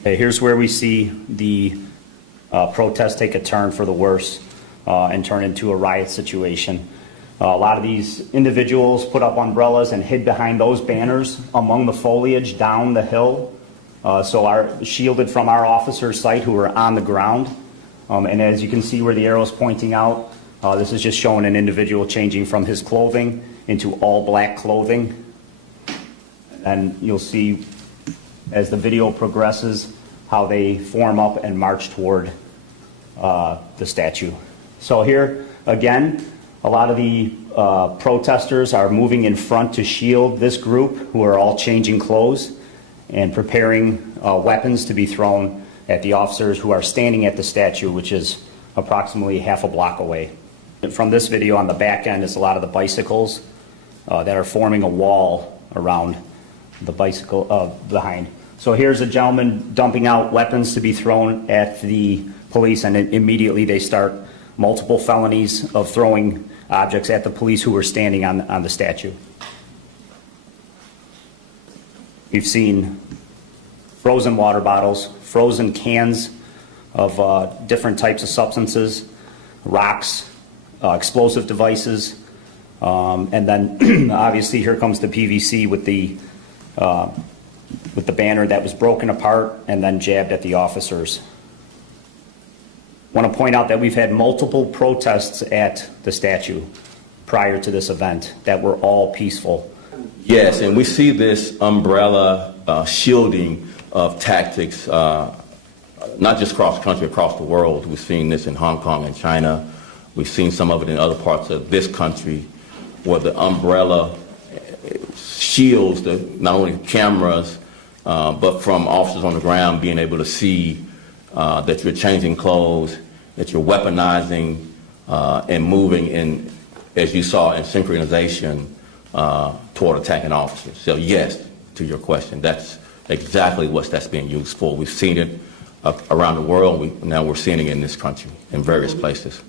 Okay, here's where we see the protest take a turn for the worse and turn into a riot situation. A lot of these individuals put up umbrellas and hid behind those banners among the foliage down the hill, shielded from our officers' sight who were on the ground. And as you can see where the arrow is pointing out, this is just showing an individual changing from his clothing into all black clothing. And you'll see as the video progresses how they form up and march toward the statue. So here again, a lot of the protesters are moving in front to shield this group who are all changing clothes and preparing weapons to be thrown at the officers who are standing at the statue, which is approximately half a block away. From this video on the back end is a lot of the bicycles that are forming a wall around the bicycle behind. So here's a gentleman dumping out weapons to be thrown at the police, and immediately they start multiple felonies of throwing objects at the police who were standing on the statue. We've seen frozen water bottles, frozen cans of different types of substances, rocks, explosive devices, and then obviously here comes the PVC with the banner that was broken apart and then jabbed at the officers. I want to point out that we've had multiple protests at the statue prior to this event that were all peaceful. Yes, and we see this umbrella shielding of tactics, not just across the country, across the world. We've seen this in Hong Kong and China. We've seen some of it in other parts of this country where the umbrella shields not only cameras, but from officers on the ground being able to see that you're changing clothes, that you're weaponizing and moving in, as you saw, in synchronization toward attacking officers. So yes, to your question, that's exactly what that's being used for. We've seen it around the world. Now we're seeing it in this country in various places.